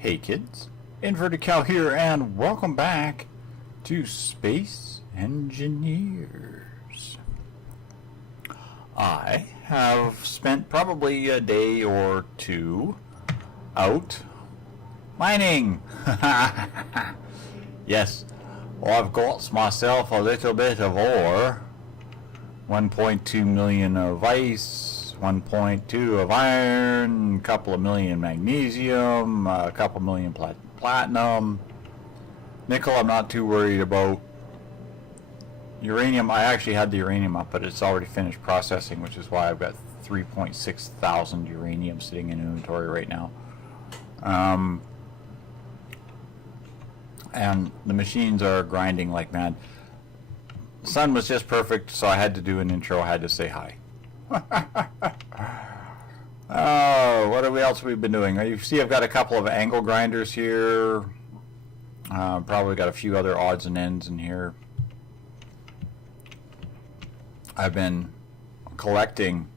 Hey kids, Inverted Cow here, and welcome back to Space Engineers. I have spent probably a day or two out mining. Yes, I've got myself a little bit of ore. 1.2 million of ice, 1.2 of iron, a couple of million magnesium, a couple million platinum. Nickel I'm not too worried about. Uranium, I actually had the uranium up, but it's already finished processing, which is why I've got 3.6 thousand uranium sitting in inventory right now. And the machines are grinding like mad. The sun was just perfect, so I had to do an intro. I had to say hi. Oh, what else we've been doing? You see I've got a couple of angle grinders here. Probably got a few other odds and ends in here. I've been collecting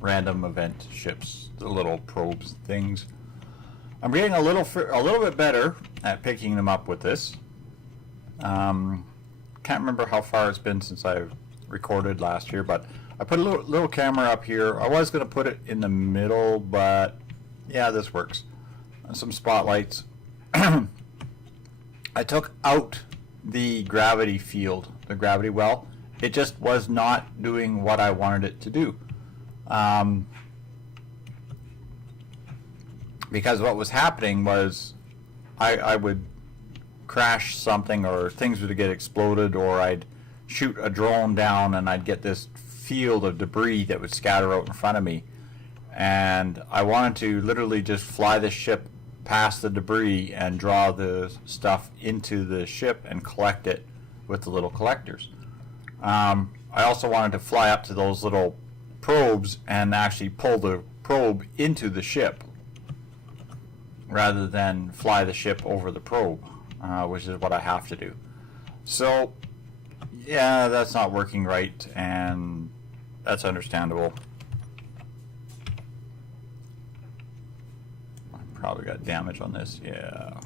random event ships, the little probes and things. I'm getting a little bit better at picking them up with this. Can't remember how far it's been since I recorded last year, but I put a little camera up here. I was going to put it in the middle, but yeah, this works. Some spotlights. I took out the gravity field, the gravity well. It just was not doing what I wanted it to do. Because what was happening was I would crash something, or things would get exploded, or I'd shoot a drone down and I'd get this field of debris that would scatter out in front of me. And I wanted to literally just fly the ship past the debris and draw the stuff into the ship and collect it with the little collectors. I also wanted to fly up to those little probes and actually pull the probe into the ship, rather than fly the ship over the probe, which is what I have to do. So, yeah, that's not working right, and that's understandable. I probably got damage on this, yeah.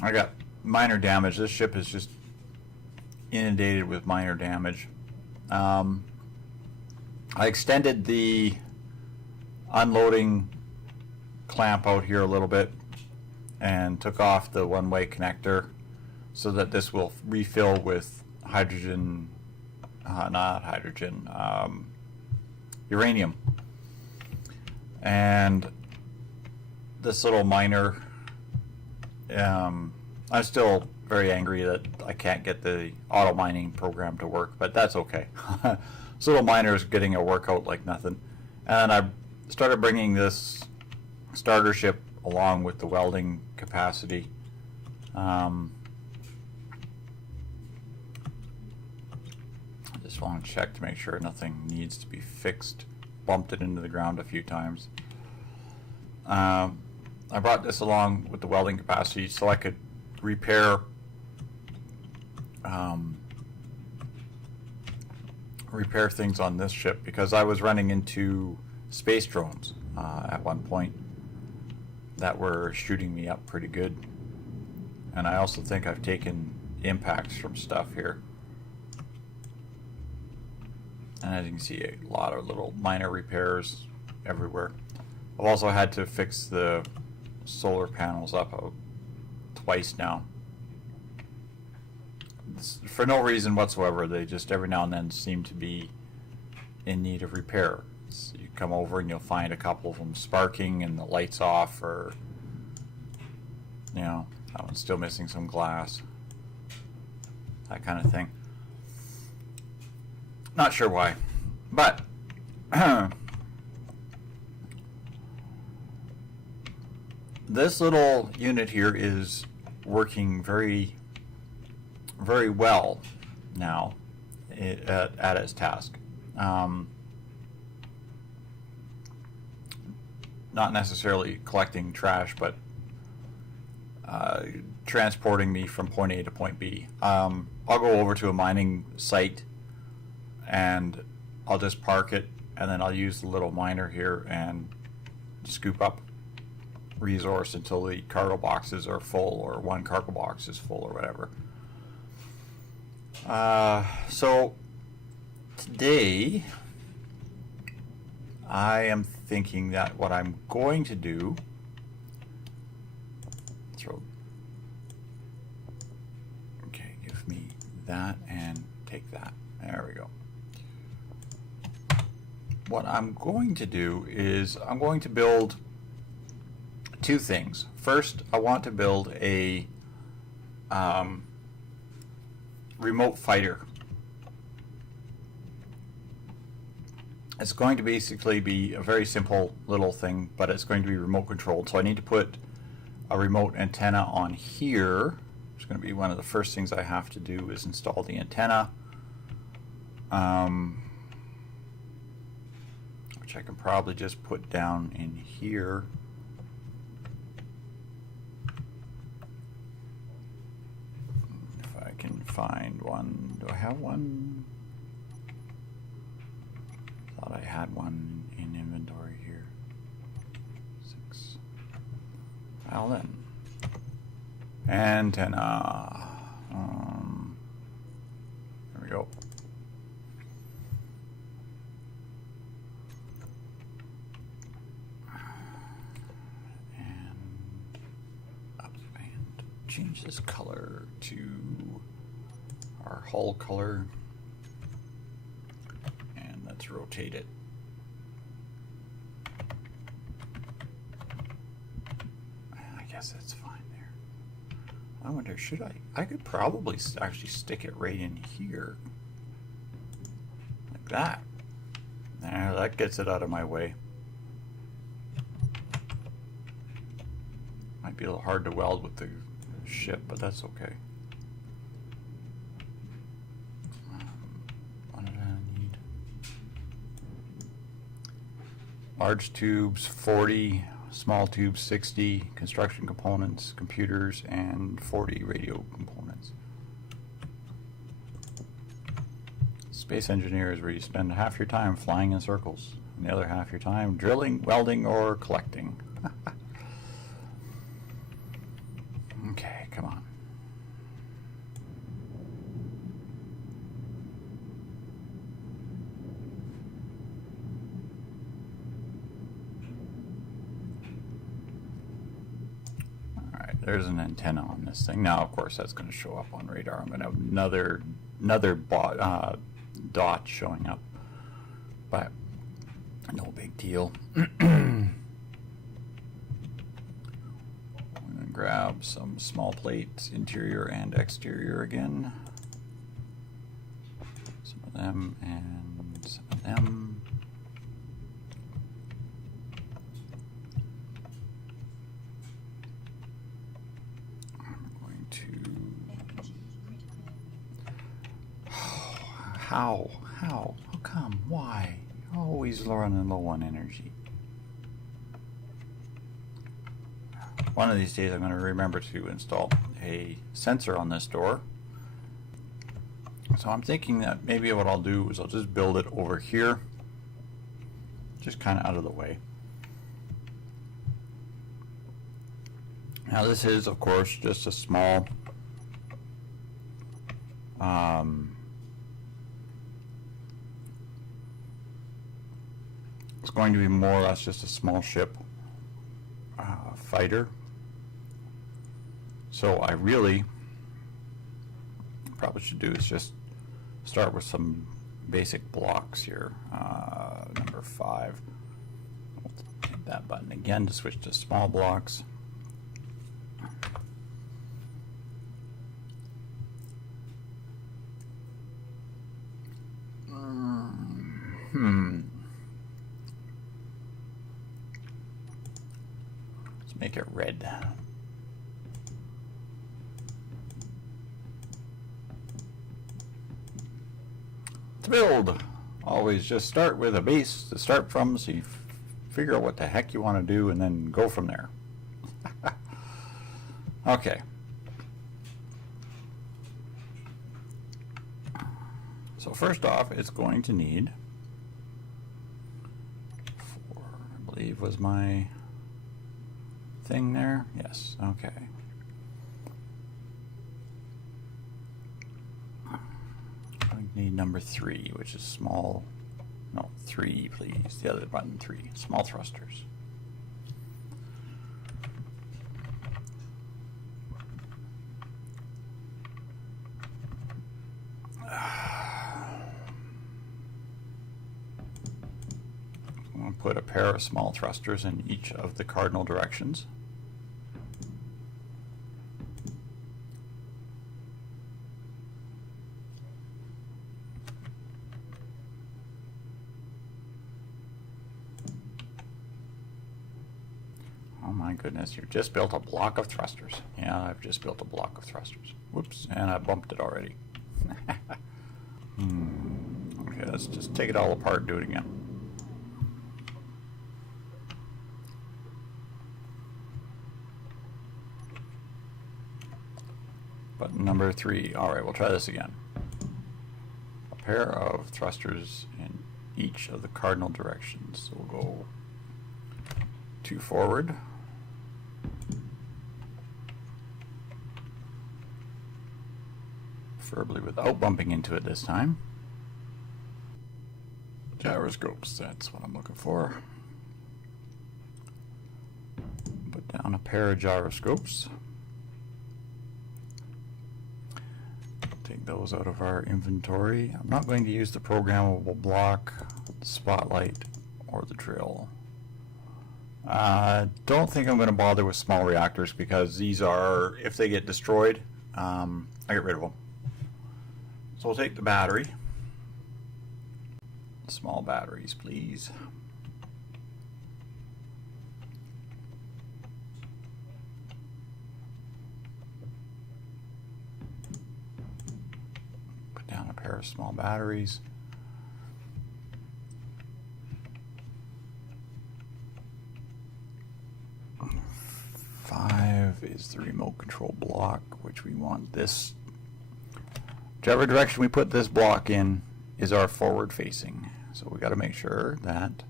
I got minor damage. This ship is just inundated with minor damage. I extended the unloading clamp out here a little bit and took off the one-way connector so that this will refill with hydrogen, not hydrogen, uranium. And this little miner, I'm still very angry that I can't get the auto mining program to work, but that's okay. This little miner is getting a workout like nothing. And I started bringing this starter ship along with the welding capacity. I just want to check to make sure nothing needs to be fixed. Bumped it into the ground a few times. I brought this along with the welding capacity so I could repair things on this ship, because I was running into space drones at one point that were shooting me up pretty good. And I also think I've taken impacts from stuff here. And as you can see, a lot of little minor repairs everywhere. I've also had to fix the solar panels up twice now. For no reason whatsoever. They just every now and then seem to be in need of repair. So you come over and you'll find a couple of them sparking and the lights off, or you know, that one's still missing some glass, that kind of thing. Not sure why, but this little unit here is working very, very well now at its task. Not necessarily collecting trash, but transporting me from point A to point B. I'll go over to a mining site and I'll just park it, and then I'll use the little miner here and scoop up resource until the cargo boxes are full, or one cargo box is full, or whatever. So today I am thinking that what I'm going to do, give me that and take that. There we go. What I'm going to do is I'm going to build two things. First, I want to build a remote fighter. It's going to basically be a very simple little thing, but it's going to be remote controlled. So I need to put a remote antenna on here. It's going to be one of the first things I have to do is install the antenna. Which I can probably just put down in here. If I can find one. Do I have one? Thought I had one in inventory here. 6. Well then. Antenna. There we go. Change this color to our hull color, and let's rotate it. I guess that's fine there. I wonder, should I could probably actually stick it right in here like that. There, that gets it out of my way. Might be a little hard to weld with the ship, but that's okay. What did I need? Large tubes 40, small tubes 60, construction components, computers, and 40 radio components. Space engineer is where you spend half your time flying in circles, and the other half your time drilling, welding, or collecting. Okay, come on. Alright, there's an antenna on this thing. Now, of course, that's going to show up on radar. I'm going to have another dot showing up, but no big deal. Grab some small plates, interior and exterior again. Some of them and some of them. I'm going to... How come? Why? Always running low on energy. One of these days I'm going to remember to install a sensor on this door. So I'm thinking that maybe what I'll do is I'll just build it over here, just kind of out of the way. Now this is, of course, just a small it's going to be more or less just a small ship fighter. So I really probably should do is just start with some basic blocks here. Number 5. Hit that button again to switch to small blocks. Let's make it red. To build, always just start with a base to start from, so you figure out what the heck you want to do and then go from there. Okay. So first off, it's going to need believe was my thing there. Yes, okay. I need number 3, which is small. No, 3, please. The other button, 3. Small thrusters. I'm going to put a pair of small thrusters in each of the cardinal directions. Oh my goodness, you've just built a block of thrusters. Yeah, I've just built a block of thrusters. Whoops, and I bumped it already. Okay, let's just take it all apart and do it again. Button number 3. Alright, we'll try this again. A pair of thrusters in each of the cardinal directions. So we'll go 2 forward. Preferably without bumping into it this time. Gyroscopes, that's what I'm looking for. Put down a pair of gyroscopes. Take those out of our inventory. I'm not going to use the programmable block, the spotlight, or the drill. I don't think I'm going to bother with small reactors because these are, if they get destroyed, I get rid of them. So we'll take the battery. Small batteries, please. Put down a pair of small batteries. Five is the remote control block, which we want this. Whichever direction we put this block in is our forward facing. So we got to make sure that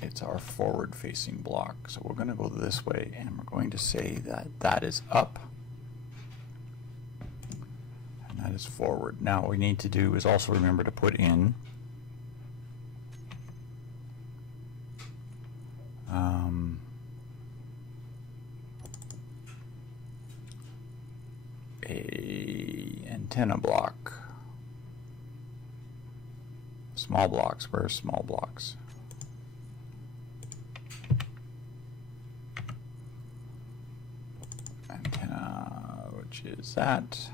it's our forward facing block. So we're going to go this way and we're going to say that that is up and that is forward. Now what we need to do is also remember to put in a antenna block. Small blocks. Where's small blocks? Antenna, which is that.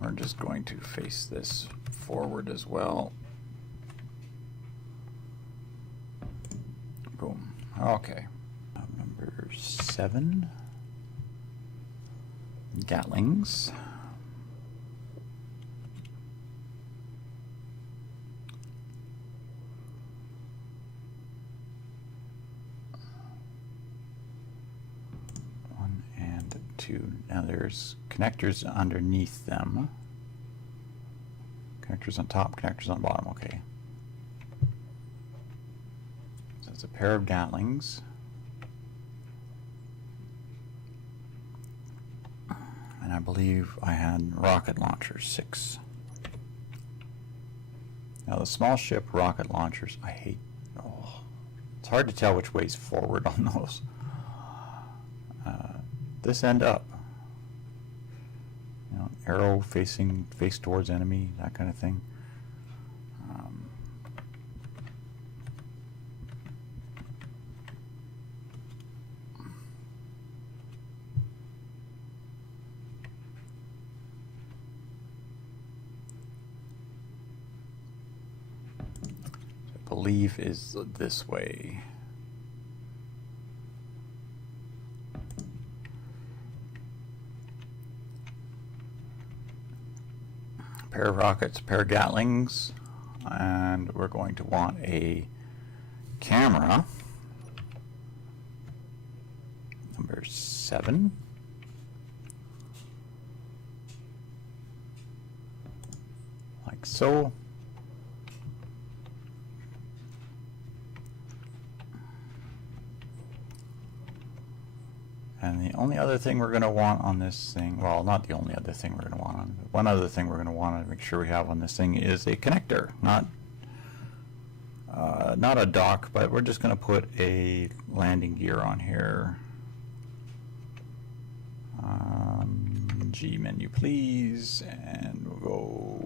We're just going to face this forward as well. Boom. Okay. Number 7. Gatlings. Now there's connectors underneath them. Connectors on top, connectors on bottom, okay. So it's a pair of Gatlings. And I believe I had rocket launchers, 6. Now the small ship rocket launchers, I hate, it's hard to tell which way's forward on those. This end up. You know, arrow face towards enemy, that kind of thing. I believe is this way. Pair of rockets, pair of Gatlings, and we're going to want a camera, number 7. Like so. And the only other thing we're going to want on this thing, well, not the only other thing we're going to want on, one other thing we're going to want to make sure we have on this thing is a connector, not a dock, but we're just going to put a landing gear on here. G menu, please, and we'll go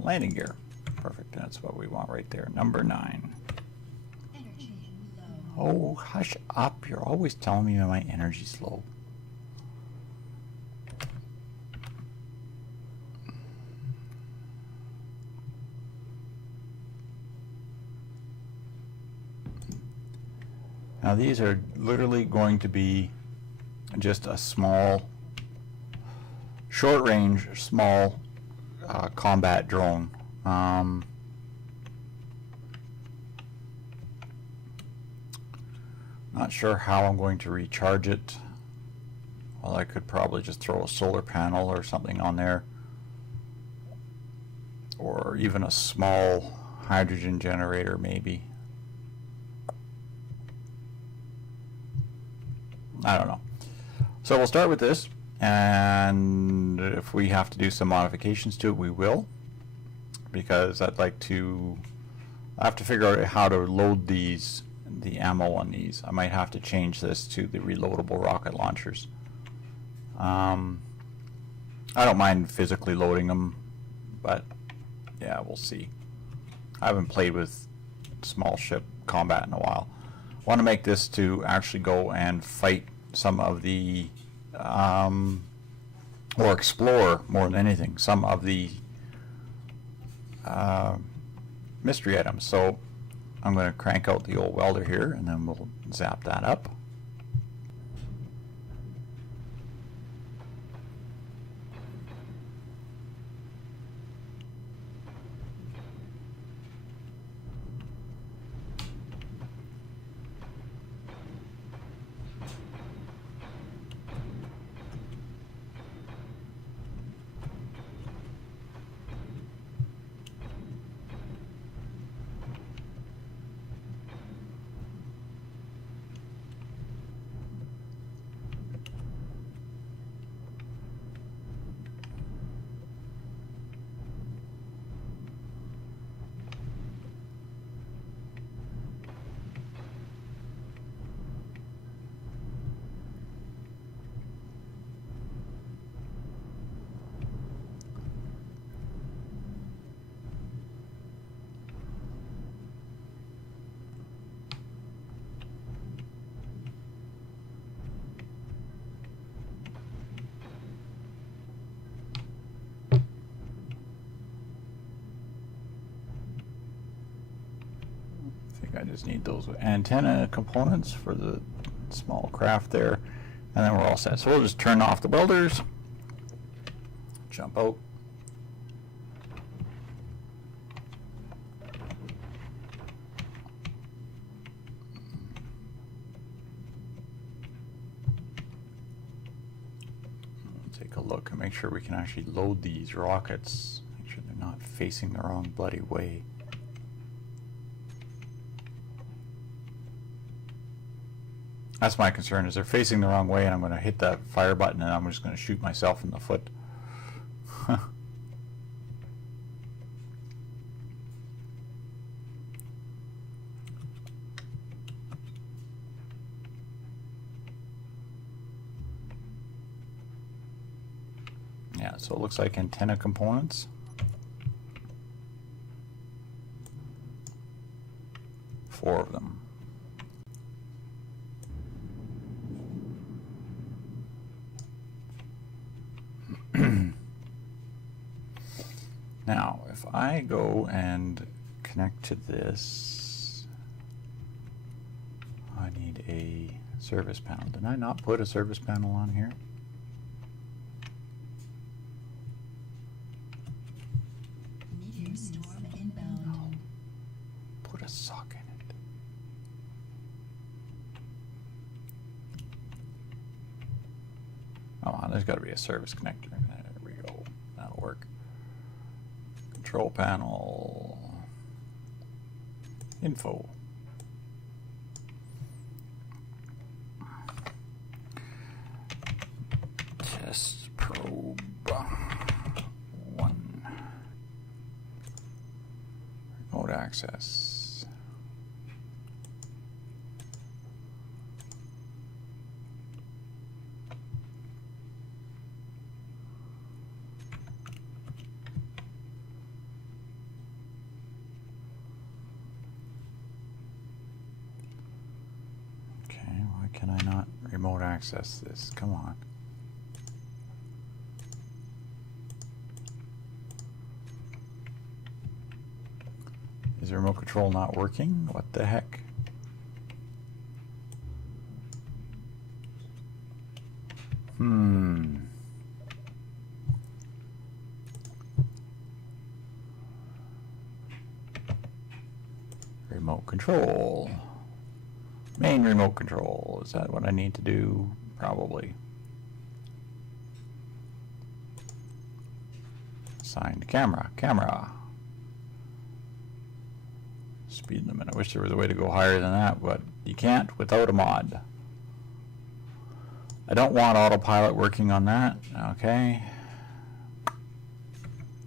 landing gear. Perfect, that's what we want right there. Number 9. Oh, hush up. You're always telling me my energy's low. Now these are literally going to be just a small, short range, small combat drone. Not sure how I'm going to recharge it. Well, I could probably just throw a solar panel or something on there, or even a small hydrogen generator maybe. I don't know. So we'll start with this, and if we have to do some modifications to it, we will, because I have to figure out how to load the ammo on these. I might have to change this to the reloadable rocket launchers. I don't mind physically loading them, but yeah, we'll see. I haven't played with small ship combat in a while. I want to make this to actually go and fight some of the or explore more than anything some of the mystery items. So I'm going to crank out the old welder here, and then we'll zap that up. I just need those antenna components for the small craft there, and then we're all set. So we'll just turn off the welders, jump out, take a look and make sure we can actually load these rockets, make sure they're not facing the wrong bloody way. That's my concern, is they're facing the wrong way and I'm going to hit that fire button and I'm just going to shoot myself in the foot. Yeah, so it looks like antenna components. Four of them. Now, if I go and connect to this, I need a service panel. Did I not put a service panel on here? Meteor storm inbound. No. Put a sock in it. Oh, there's got to be a service connector. There we go. That'll work. Control panel, info. Test probe 1. Remote access. Okay, why can I not remote access this? Come on. Is the remote control not working? What the heck? Remote control. Main remote control. Is that what I need to do? Probably. Assign to camera. Camera. Speed limit. I wish there was a way to go higher than that, but you can't without a mod. I don't want autopilot working on that. Okay.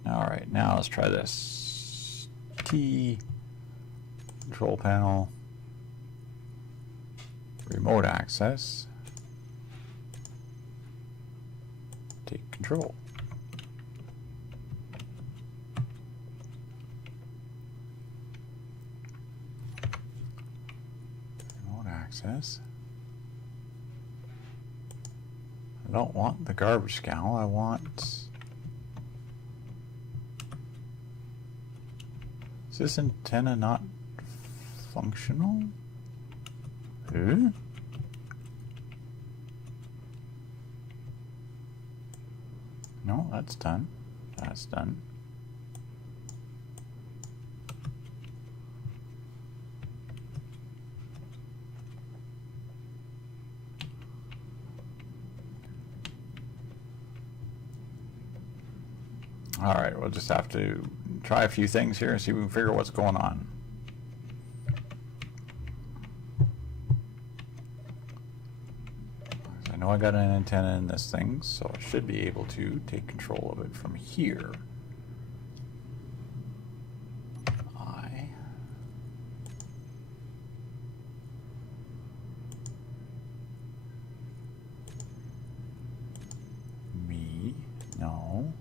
Alright, now let's try this. T. Control panel. Remote access. Take control. Access. I don't want the garbage scowl. I want... Is this antenna not functional? Huh? No, that's done. That's done. Alright, we'll just have to try a few things here and see if we can figure out what's going on. I know I got an antenna in this thing, so I should be able to take control of it from here. No.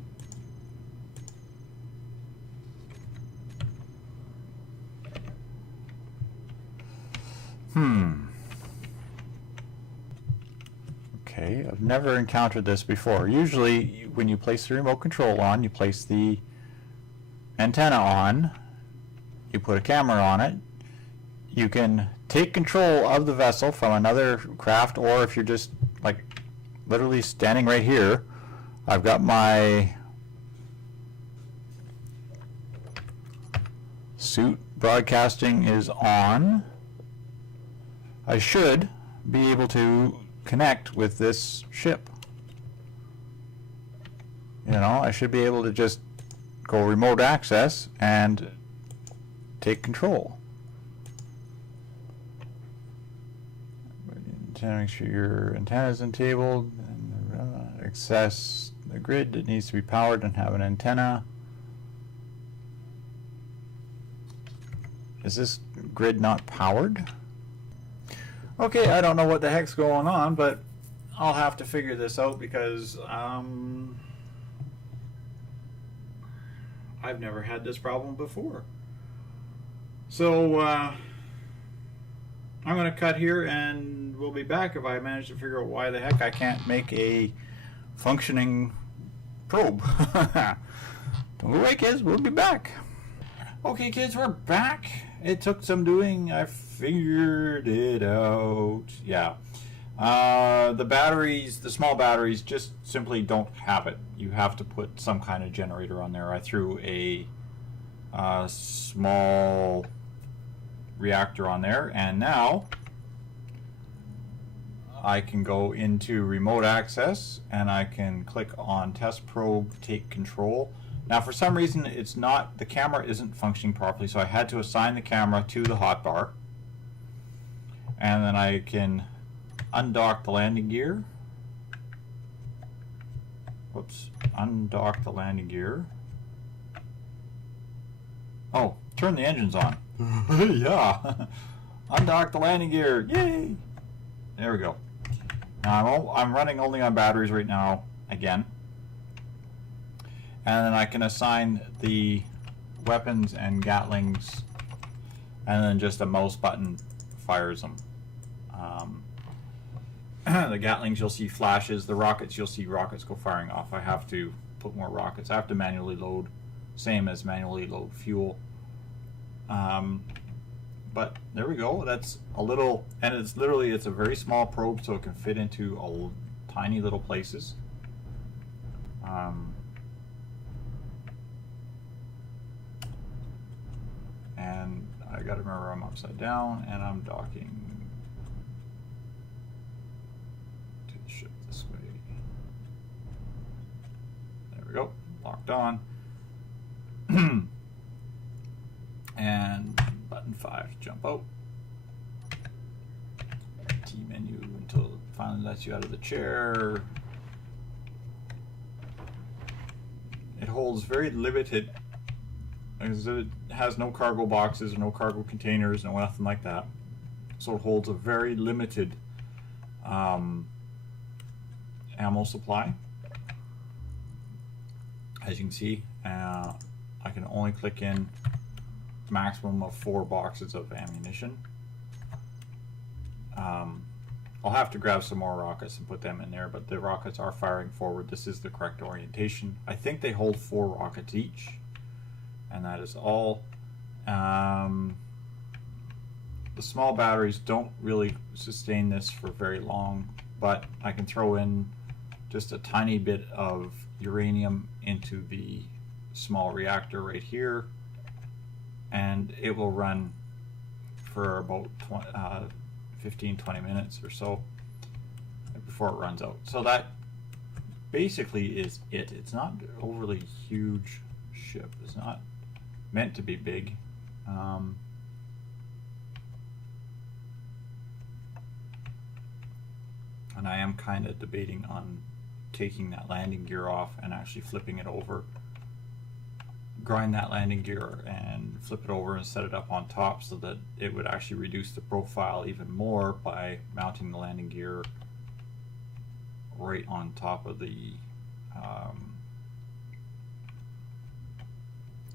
Okay, I've never encountered this before. Usually, when you place the remote control on, you place the antenna on, you put a camera on it, you can take control of the vessel from another craft, or if you're just like literally standing right here, I've got my suit broadcasting is on. I should be able to connect with this ship. You know, I should be able to just go remote access and take control. Make sure your antenna is enabled and access the grid that needs to be powered and have an antenna. Is this grid not powered? Okay, I don't know what the heck's going on, but I'll have to figure this out because I've never had this problem before. So I'm going to cut here and we'll be back if I manage to figure out why the heck I can't make a functioning probe. Don't go away, kids. We'll be back. Okay, kids, we're back. It took some doing. I figured it out. Yeah. The batteries, the small batteries, just simply don't have it. You have to put some kind of generator on there. I threw a small reactor on there, and now I can go into remote access and I can click on test probe, take control. Now for some reason it's not, the camera isn't functioning properly, so I had to assign the camera to the hotbar, and then I can undock the landing gear Whoops. Undock the landing gear. Oh, turn the engines on. Yeah. Undock the landing gear. Yay! There we go. Now I'm running only on batteries right now, again. And then I can assign the weapons and Gatlings, and then just a mouse button fires them. The Gatlings, you'll see flashes. The rockets, you'll see rockets go firing off. I have to put more rockets. I have to manually load, same as manually load fuel. But there we go. That's a little, and it's a very small probe, so it can fit into tiny little places. And I gotta remember I'm upside down and I'm docking to the ship this way. There we go, locked on. And button 5 to jump out. T menu until it finally lets you out of the chair. It holds very limited, because it has no cargo boxes or no cargo containers, no nothing like that. So it holds a very limited ammo supply. As you can see, I can only click in maximum of 4 boxes of ammunition. I'll have to grab some more rockets and put them in there, but the rockets are firing forward. This is the correct orientation. I think they hold 4 rockets each, and that is all. The small batteries don't really sustain this for very long, but I can throw in just a tiny bit of uranium into the small reactor right here, and it will run for about 15-20 minutes or so before it runs out. So that basically is it. It's not an overly huge ship. It's not meant to be big. And I am kind of debating on taking that landing gear off and actually flipping it over. Grind that landing gear and flip it over and set it up on top so that it would actually reduce the profile even more by mounting the landing gear right on top of the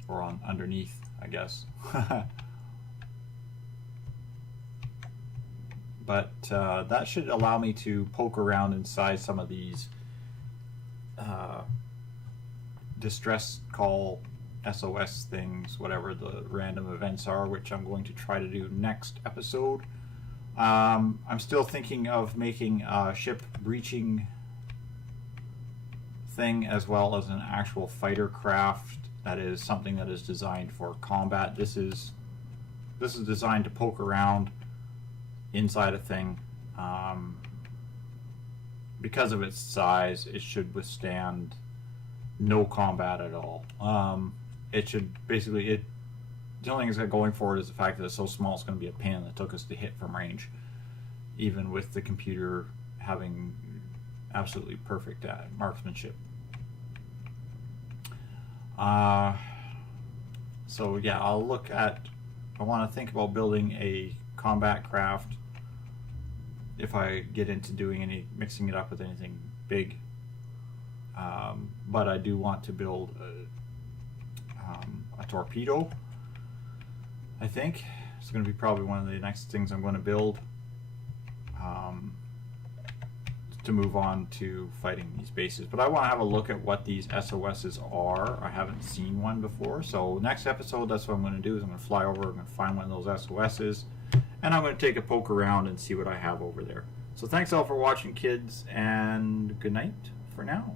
or on underneath, I guess. But that should allow me to poke around inside some of these distress call SOS things, whatever the random events are, which I'm going to try to do next episode. I'm still thinking of making a ship breaching thing as well as an actual fighter craft that is something that is designed for combat. This is designed to poke around inside a thing. Because of its size, it should withstand no combat at all. It should basically, the only thing it's got going for it is the fact that it's so small it's going to be a pain in the tuchus to hit from range, even with the computer having absolutely perfect marksmanship. So yeah, I want to think about building a combat craft if I get into doing mixing it up with anything big. But I do want to build a torpedo. I think it's going to be probably one of the next things I'm going to build to move on to fighting these bases. But I want to have a look at what these SOSs are. I haven't seen one before, so next episode, that's what I'm going to do. Is I'm going to fly over, I'm going to find one of those SOSs, and I'm going to take a poke around and see what I have over there. So thanks all for watching, kids, and good night for now.